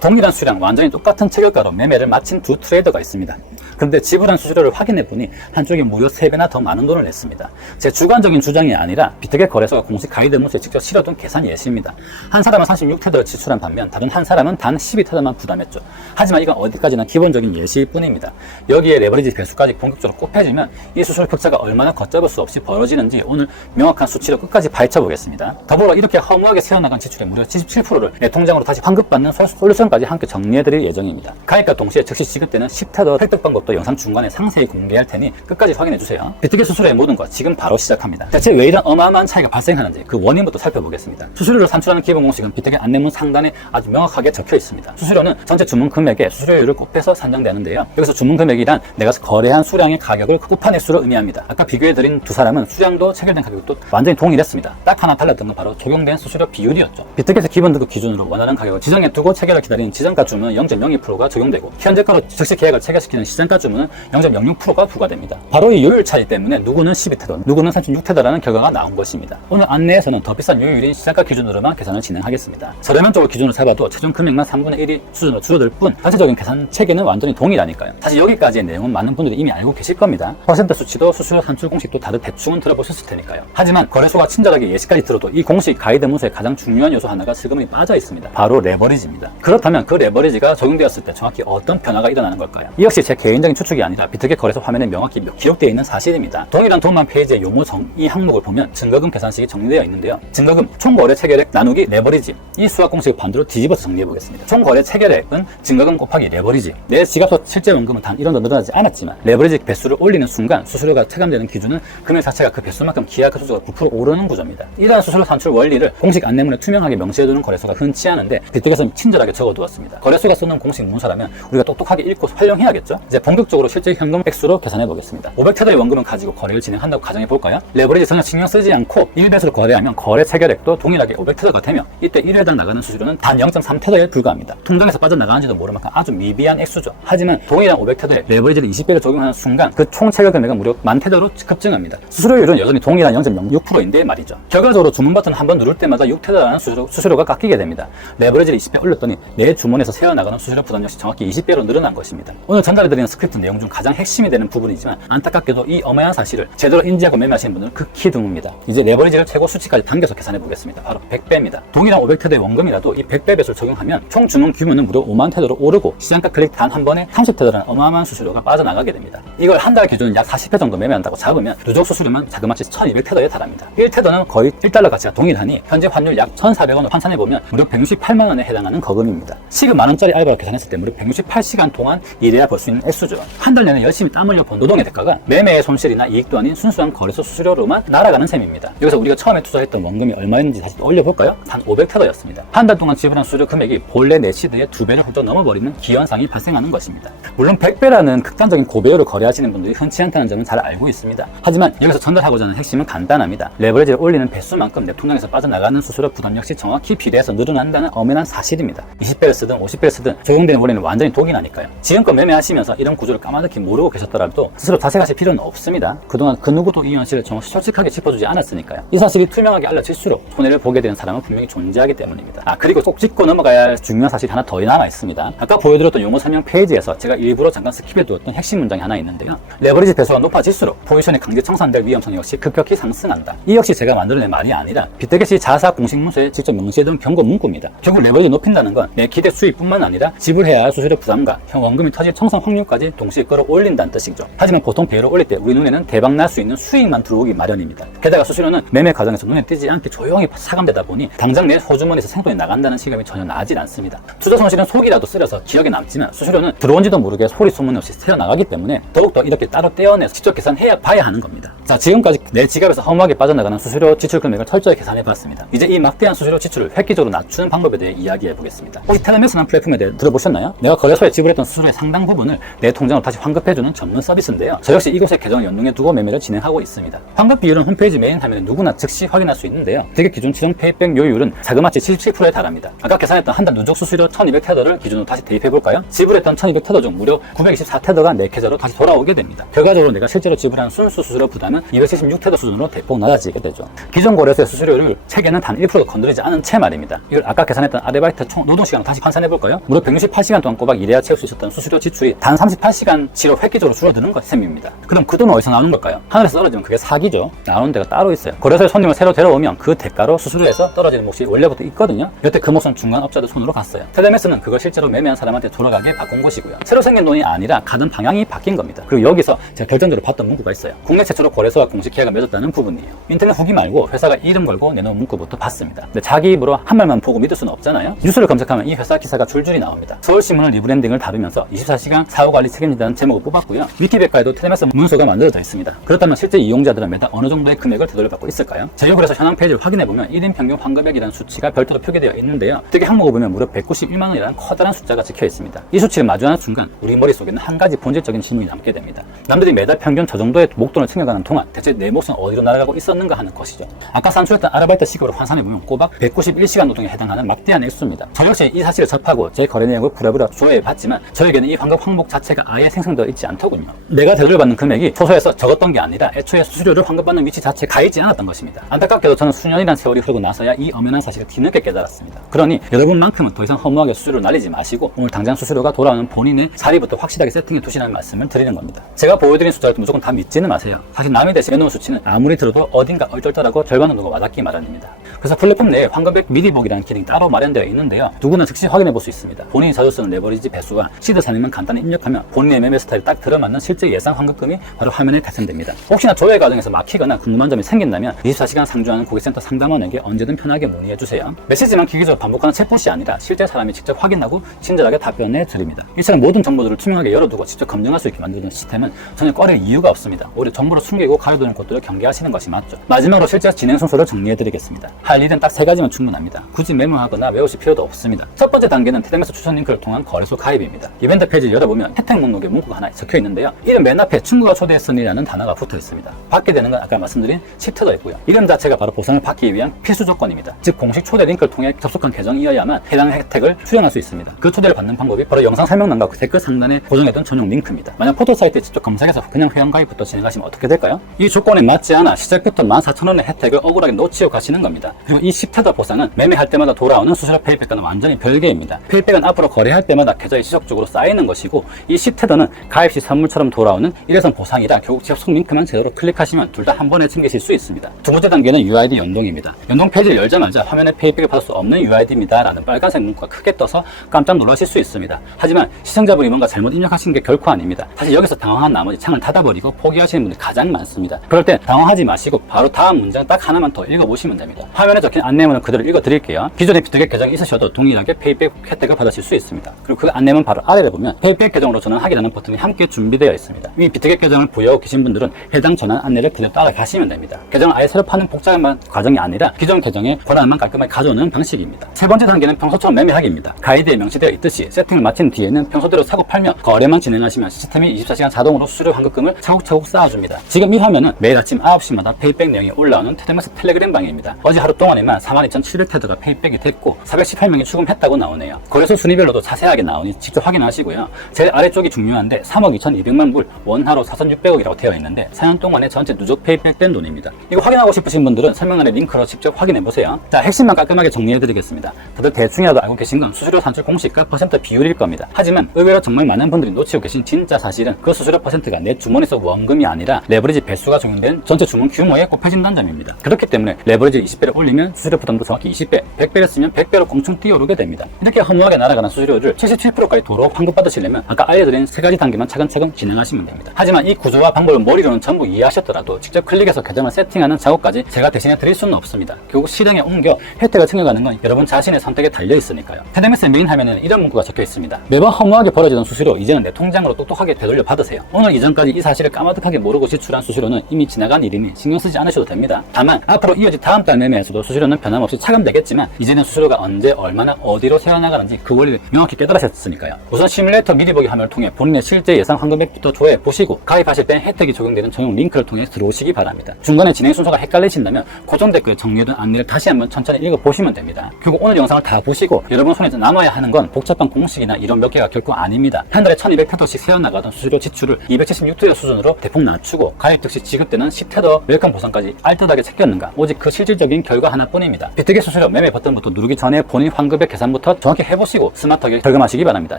동일한 수량 완전히 똑같은 체결가로 매매를 마친 두 트레이더가 있습니다. 그런데 지불한 수수료를 확인해 보니 한쪽이 무려 3배나 더 많은 돈을 냈습니다. 제 주관적인 주장이 아니라 비트겟 거래소가 공식 가이드 문서에 직접 실어둔 계산 예시입니다. 한 사람은 36테더를 지출한 반면 다른 한 사람은 단 12테더만 부담했죠. 하지만 이건 어디까지나 기본적인 예시일 뿐입니다. 여기에 레버리지 배수까지 본격적으로 꼽혀지면 이 수수료 격차가 얼마나 걷잡을 수 없이 벌어지는지 오늘 명확한 수치로 끝까지 파헤쳐보겠습니다. 더불어 이렇게 허무하게 새어나간 지출의 무려 77%를 내 통장으로 다시 환급받는 솔루션까지 함께 정리해드릴 예정입니다. 가입과 동시에 즉시 지급되는 10테더 획득 방법도 영상 중간에 상세히 공개할 테니 끝까지 확인해주세요. 비트겟 수수료의 모든 것 지금 바로 시작합니다. 대체 왜 이런 어마어마한 차이가 발생하는지 그 원인부터 살펴보겠습니다. 수수료를 산출하는 기본 공식은 비트겟 안내문 상단에 아주 명확하게 적혀 있습니다. 수수료는 전체 주문 금액에 수수료율을 곱해서 산정되는데요. 여기서 주문 금액이란 내가 거래한 수량의 가격을 곱한 액수로 의미합니다. 아까 비교해드린 두 사람은 수량도 체결된 가격도 완전히 동일했습니다. 딱 하나 달랐던 건 바로 적용된 수수료 비율이었죠. 비트겟의 기본 등급 기준으로 원하는 가격을 지정해두고 체결을 기다리는 지정가 주문은 0.02%가 적용되고 현재가로 즉시 계약을 체결시키는 시정가 주문은 0.06%가 부과됩니다. 바로 이 요율 차이 때문에 누구는 12테더, 누구는 36테더라는 결과가 나온 것입니다. 오늘 안내에서는 더 비싼 요율인 시장가 기준으로만 계산을 진행하겠습니다. 저렴한 쪽을 기준으로 잡아도 최종 금액만 3분의 1이 수준으로 줄어들 뿐 전체적인 계산 체계는 완전히 동일하니까요. 사실 여기까지의 내용은 많은 분들이 이미 알고 계실 겁니다. 퍼센트 수치도 수수료 산출 공식도 다들 대충은 들어보셨을 테니까요. 하지만 거래소가 친절하게 예시까지 들어도 이 공식 가이드 문서의 가장 중요한 요소 하나가 슬그머니 빠져 있습니다. 바로 레버리지입니다. 그렇다면 그 레버리지가 적용되었을 때 정확히 어떤 변화가 일어나는 걸까요? 이 역시 제 개인적인 추측이 아니라 비트겟 거래소 화면에 명확히 기록되어 있는 사실입니다. 동일한 돈만 페이지의 용어 정의 항목을 보면 증거금 계산식이 정리되어 있는데요. 증거금, 총거래 체결액 나누기 레버리지, 이 수학 공식을 반대로 뒤집어서 정리해 보겠습니다. 총거래 체결액은 증거금 곱하기 레버리지. 내 지갑서 실제 원금은 단 1원도 늘어나지 않았지만 레버리지 배수를 올리는 순간 수수료가 체감되는 기준은 금액 자체가 그 배수만큼 기하급 수수료가 9% 오르는 구조입니다. 이러한 수수료 산출 원리를 공식 안내문에 투명하게 명시해두는 거래소가 흔치 않은데 비트겟은 친절하게 적어두었습니다. 거래소가 쓰는 공식 문서라면 우리가 똑똑하게 읽고 활용해야겠죠? 이제 본격적으로 실제 현금 액수로 계산해 보겠습니다. 500테더의 원금을 가지고 거래를 진행한다고 가정해 볼까요? 레버리지 전혀 신경 쓰지 않고 1배수로 거래하면 거래 체결액도 동일하게 500테더가 되며 이때 1회당 나가는 수수료는 단 0.3테더에 불과합니다. 통장에서 빠져나가는지도 모를 만큼 아주 미비한 액수죠. 하지만 동일한 500테더에 레버리지를 20배를 적용하는 순간 그 총 체결 금액은 무려 10,000테더로 급증합니다. 수수료율은 여전히 동일한 0.06%인데 말이죠. 결과적으로 주문 버튼 한번 누를 때마다 6테더라는 수수료가 깎이게 됩니다. 레버리지를 20배 올렸더니 내 주문에서 새어나가는 수수료 부담 역시 정확히 20배로 늘어난 것입니다. 오늘 전달해드리는 스크립트 내용 중 가장 핵심이 되는 부분이지만 안타깝게도 이 어마어마한 사실을 제대로 인지하고 매매하시는 분들은 극히 드뭅니다. 이제 레버리지를 최고 수치까지 당겨서 계산해 보겠습니다. 바로 100배입니다. 동일한 500테더의 원금이라도 이 100배 배수를 적용하면 총 주문 규모는 무려 5만 테더로 오르고 시장가 클릭 단 한 번에 30테더라는 어마어마한 수수료가 빠져나가게 됩니다. 이걸 한 달 기준 약 40회 정도 매매한다고 잡으면 누적 수수료만 자그마치 1200테더에 달합니다. 1테더는 거의 1달러 가치가 동일하니 현재 환율 약 1,400원으로 환산해보면 무려 168만 원에 해당하는 거금입니다. 시급 만원짜리 알바로 계산했을 때 무려 168시간 동안 일해야 벌 수 있는 액수죠. 한 달 내내 열심히 땀 흘려 본 노동의 대가가 매매의 손실이나 이익도 아닌 순수한 거래소 수수료로만 날아가는 셈입니다. 여기서 우리가 처음에 투자했던 원금이 얼마였는지 다시 올려볼까요? 단 500테더였습니다. 한 달 동안 지불한 수수료 금액이 본래 내 시드의 2배를 훌쩍 넘어버리는 기현상이 발생하는 것입니다. 물론 100배라는 극단적인 고배율을 거래하시는 분들이 흔치 않다는 점은 잘 알고 있습니다. 하지만 여기서 전달하고자 하는 핵심은 간단합니다. 레버리지를 올리는 배수만큼 내 통장에서 빠져나가는 수수료 부담 역시 정확히 비례해서 늘어난다는 엄연한 사실입니다. 20배를 쓰든 50배를 쓰든 적용되는 원리는 완전히 동일하니까요. 지금껏 매매하시면서 이런 구조를 까마득히 모르고 계셨더라도 스스로 자책하실 필요는 없습니다. 그동안 그 누구도 이 현실을 정말 솔직하게 짚어주지 않았으니까요. 이 사실이 투명하게 알려질수록 손해를 보게 되는 사람은 분명히 존재하기 때문입니다. 그리고 꼭 짚고 넘어가야 할 중요한 사실이 하나 더 남아 있습니다. 아까 보여드렸던 용어 설명 페이지에서 제가 일부러 잠깐 스킵해두었던 핵심 문장이 하나 있는데요. 레버리지 배수가 높아질수록 포지션이 강제 청산될 위험성 역시 급격히 상승한다. 이 역시 제가 만들어낸 말이 아니라 비트겟이 자사 공식 문서에 직접 명시해둔 경고 문구입니다. 결국 레버리지 높인다는 건 내 기대 수익뿐만 아니라 지불해야 할 수수료 부담과 원금이 터질 청산 확률까지 동시에 끌어올린다는 뜻이죠. 하지만 보통 배율을 올릴 때 우리 눈에는 대박 날 수 있는 수익만 들어오기 마련입니다. 게다가 수수료는 매매 과정에서 눈에 띄지 않게 조용히 차감되다 보니 당장 내 호주머니에서 생돈이 나간다는 시감이 전혀 나질 않습니다. 투자 손실은 속이라도 쓰려서 기억에 남지만 수수료는 들어온지도 모르게 소리 소문 없이 새어나가기 때문에 더욱더 이렇게 따로 떼어내서 직접 계산해야 봐야 하는 겁니다. 자, 지금까지 내 지갑에서 허무하게 빠져나가는 수수료 지출 금액을 철저히 계산해봤습니다. 이제 이 막대한 수수료 지출을 획기적으로 낮추는 방법에 대해 이야기해보겠습니다. 혹시 텔레매스라는 플랫폼에 대해 들어보셨나요? 내가 거래소에 지불했던 수수료의 상당 부분을 내 통장으로 다시 환급해주는 전문 서비스인데요. 저 역시 이곳에 계정을 연동해 두고 매매를 진행하고 있습니다. 환급 비율은 홈페이지 메인 화면에 누구나 즉시 확인할 수 있는데요. 득액 기준 지정 페이백 요율은 자그마치 77%에 달합니다. 아까 계산했던 한 달 누적 수수료 1200테더를 기준으로 다시 대입해볼까요? 지불했던 1200테더 중 무려 924테더가 내 계좌로 다시 돌아오게 됩니다. 결과적으로 내가 실제로 지불한 순수 수수료 부담은 276테더 수준으로 대폭 낮아지게 되죠. 기존 거래소의 수수료를 체계는 단 1%도 건드리지 않은 채 말입니다. 이걸 아까 계산했던 아르바이트 총 노동시간을 다시 환산해볼까요? 무려 168시간 동안 꼬박 일해야 채울 수 있었던 수수료 지출이 단 38시간치로 획기적으로 줄어드는 셈입니다. 그럼 그 돈은 어디서 나오는 걸까요? 하늘에서 떨어지면 그게 사기죠. 나오는 데가 따로 있어요. 거래소에 손님을 새로 데려오면 그 대가로 수수료에서 떨어지는 몫이 원래부터 있거든요. 여태 그 몫은 중간 업자들 손으로 갔어요. 테드메스는 그걸 실제로 매매한 사람한테 돌아가게 바꾼 것이고요. 새로 생긴 돈이 아니라 가던 방향이 바뀐 겁니다. 그리고 여기서 제가 결정적으로 봤던 문구가 있어요. 국내 최초로 거래소와 공식 계약을 맺었다는 부분이에요. 인터넷 후기 말고 회사가 이름 걸고 내놓은 문구부터 봤습니다. 근데 자기 입으로 한 말만 보고 믿을 수는 없잖아요. 뉴스를 검색하면 이 회사 기사가 줄줄이 나옵니다. 서울신문은 리브랜딩을 다루면서 24시간 사후관리 책임진다는 제목을 뽑았고요. 위키백과에도 테드메스 문서가 만들어져 있습니다. 그렇다면 실제 이용자들은 매달 어느 정도의 금액을 되돌려받고 있을까요? 제휴그래서 현황 페이지를 확인해보면 1인 평균 환급액이라는 수치가 별도로 표기되어 있는데요. 특히 항목을 보면 무려 191만 원이라는 커다란 숫자가 찍혀 있습니다. 이 수치를 마주하는 순간 우리 머릿속에는 한 가지 본질적인 질문이 남게 됩니다. 남들이 매달 평균 저 정도의 목돈을 챙겨가는 동안 대체 내 몫은 어디로 날아가고 있었는가 하는 것이죠. 아까 산출했던 아르바이트 시급으로 환산해보면 꼬박 191시간 노동에 해당하는 막대한 액수입니다. 저 역시 이 사실을 접하고 제 거래 내역을 부랴부랴 조회해봤지만 저에게는 이 환급 항목 자체가 아예 생성되어 있지 않더군요. 내가 되돌려받는 금액이 소소해서 적었던 게 아니라 애초에 수수료를 환급받는 위치 자체에 가있지 않았던 것입니다. 안타깝게도 저는 수년이란 세월이 흐르고 나서야 이 엄연한 사실을 뒤늦게 깨달았습니다. 그러니 여러분만큼은 더 이상 허무하게 수수료를 날리지 마시고 오늘 당장 수수료가 돌아오는 본인의 자리부터 확실하게 세팅해 두시라는 말씀을 드리는 겁니다. 제가 보여드린 숫자를 무조건 다 믿지는 마세요. 사실 남이 대신해 놓은 수치는 아무리 들어도 어딘가 얼떨떨하고 절반은 누가 와닿기 마련입니다. 그래서 플랫폼 내에 환급액 미리 보기라는 기능이 따로 마련되어 있는데요. 누구나 즉시 확인해 볼 수 있습니다. 본인이 자주 쓰는 레버리지 배수와 시드 산액만 간단히 입력하면 본인의 매매 스타일에 딱 들어맞는 실제 예상 환급금이 바로 화면에 탄생됩니다. 혹시나 조회 과정에서 막히거나 궁금한 점이 생긴다면 24시간 상주하는 고객센터 상담원에게 언제든 편하게 문의해 주세요. 메시지만 기계적으로 반복하는 챗봇이 아니라 실제 사람이 직접 확인하고 친절하게 답변해 드립니다. 이처럼 모든 정보들을 투명하게 열어두고 직접 검증할 수 있게 만드는 시스템은 전혀 꺼릴 이유가 없습니다. 오히려 정보를 숨기고 가려두는 것들을 경계하시는 것이 맞죠. 마지막으로 실제 진행 순서를 정리해 드리겠습니다. 할 일은 딱 3가지면 충분합니다. 굳이 메모하거나 외우실 필요도 없습니다. 첫 번째 단계는 테드메스 추천 링크를 통한 거래소 가입입니다. 이벤트 페이지를 열어보면 혜택 목록에 문구가 하나 적혀 있는데요. 이름 맨 앞에 친구가 초대했으니라는 단어가 붙어 있습니다. 받게 되는 건 아까 말씀드린 10테더 있고요. 이름 자체가 바로 보상을 받기 위한 필수 조건입니다. 즉 공식 초대 링크를 통해 접속한 계정이어야만 해당 혜택을 수령할 수 있습니다. 그 초대를 받는 방법이 바로 영상 설명란과 댓글 상단에 고정해둔 전용 링크입니다. 만약 포토 사이트에 직접 검색해서 그냥 회원가입부터 진행하시면 어떻게 될까요? 이 조건에 맞지 않아 시작부터 14,000원의 혜택을 억울하게 놓치고 가시는 겁니다. 그리고 이 10테더 보상은 매매할 때마다 돌아오는 수수료 페이백과는 완전히 별개입니다. 페이백은 앞으로 거래할 때마다 계좌에 지속적으로 쌓이는 것이고 이 10테더는 가입 시 선물처럼 돌아오는 일회성 보상이라 결국 접속 링크만 제대로 클릭하시면 둘 다 한 번에 챙기실 수 있습니다. 두 번째 단계는 UID 연동입니다. 연동 페이지를 열자마자 화면에 페이백을 받을 수 없는 UID입니다 라는 빨간색 문구가 크게 떠서 깜짝 놀라실 수 있습니다. 하지만 시청자분이 뭔가 잘못 입력하신 게 결코 아닙니다. 사실 여기서 당황한 나머지 창을 닫아버리고 포기하시는 분들이 가장 많습니다. 그럴 때 당황하지 마시고 바로 다음 문장 딱 하나만 더 읽어보시면 됩니다. 화면에 적힌 안내문을 그대로 읽어드릴게요. 기존에 비트겟 계정이 있으셔도 동일하게 페이백 혜택을 받으실 수 있습니다. 그리고 그 안내문 바로 아래를 보면 페이백 계정으로 전환하기라는 버튼이 함께 준비되어 있습니다. 이미 비트겟 계정을 보유하고 계신 분들은 해당 전환 안내를 그대로 따라가시면 됩니다. 계정을 아예 새로 파는 복잡한 과정이 아니라 기존 계정의 권한만 깔끔하게 가져오는 방식입니다. 세 번째 단계는 평소처럼 매매하기입니다. 가이드에 명시되어 있듯이 세팅을 마친 뒤에는 평소대로 사고 팔며 거래만 진행하시면 시스템이 24시간 자동으로 수수료 환급금을 차곡차곡 쌓아줍니다. 지금 이 화면은 매일 아침 9시마다 페이백 내용이 올라오는 테드메스 텔레그램 방입니다. 어제 하루 동안에만 42,700테더가 페이백이 됐고 418명이 출금했다고 나오네요. 거래소 순위별로도 자세하게 나오니 직접 확인하시고요. 제일 아래쪽이 중요한데 3억 2,200만 불, 원화로 4,600억이라고 되어 있는데 4년 동안에 전체 누적 페이백된 돈입니다. 이거 확인하고 싶으신 분들은 설명란의 링크로 직접 확인해보세요. 자, 핵심만 깔끔하게 정리해드리겠습니다. 다들 대충이라도 알고 계신 건 수수료 산출 공시가 퍼센트 비율일 겁니다. 하지만 의외로 정말 많은 분들이 놓치고 계신 진짜 사실은 그 수수료 퍼센트가 내 주머니에서 원금이 아니라 레버리지 배수가 적용된 전체 주문 규모에 곱해진다는 점입니다. 그렇기 때문에 레버리지 20배를 올리면 수수료 부담도 정확히 20배, 100배를 쓰면 100배로 공충 뛰어오르게 됩니다. 이렇게 허무하게 날아가는 수수료를 77%까지 도로 환급받으시려면 아까 알려드린 3가지 단계만 차근차근 진행하시면 됩니다. 하지만 이 구조와 방법을 머리로는 전부 이해하셨더라도 직접 클릭해서 계정을 세팅하는 작업까지 제가 대신해 드릴 수는 없습니다. 결국 실행에 옮겨 혜택을 챙겨가는 건 여러분 자신의 선택에 달려 있으니까요. 테드메스 메인 화면에는 이런 문구가 적혀 있습니다. 매번 허무하게 벌어지던 수수료 이제는 내 통장으로 똑똑하게 되돌려 받으세요. 오늘 이전까지 이 사실을 까마득하게 모르고 지출한 수수료는 이미 지나간 일이니 신경 쓰지 않으셔도 됩니다. 다만 앞으로 이어질 다음 달 매매에서도 수수료는 변함없이 차감되겠지만 이제는 수수료가 언제 얼마나 어디로 새어나가는지 그 원리를 명확히 깨달으셨으니까요. 우선 시뮬레이터 미리 보기 화면을 통해 통해 본인의 실제 예상 환급액부터 조회해 보시고 가입하실 때 혜택이 적용되는 전용 링크를 통해 들어오시기 바랍니다. 중간에 진행 순서가 헷갈리신다면 고정 댓글에 정리해둔 안내를 다시 한번 천천히 읽어보시면 됩니다. 결국 오늘 영상을 다 보시고 여러분 손에 남아야 하는 건 복잡한 공식이나 이론 몇 개가 결코 아닙니다. 한 달에 1200태도씩 세어나가던 수수료 지출을 276태도 수준으로 대폭 낮추고 가입 즉시 지급되는 10태도 웰컴 보상까지 알뜰하게 챙겼는가? 오직 그 실질적인 결과 하나뿐입니다. 비트겟 수수료 매매 버튼부터 누르기 전에 본인 환급액 계산부터 정확히 해보시고 스마트하게 결금하시기 바랍니다.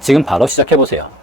지금 바로 시작해보세요.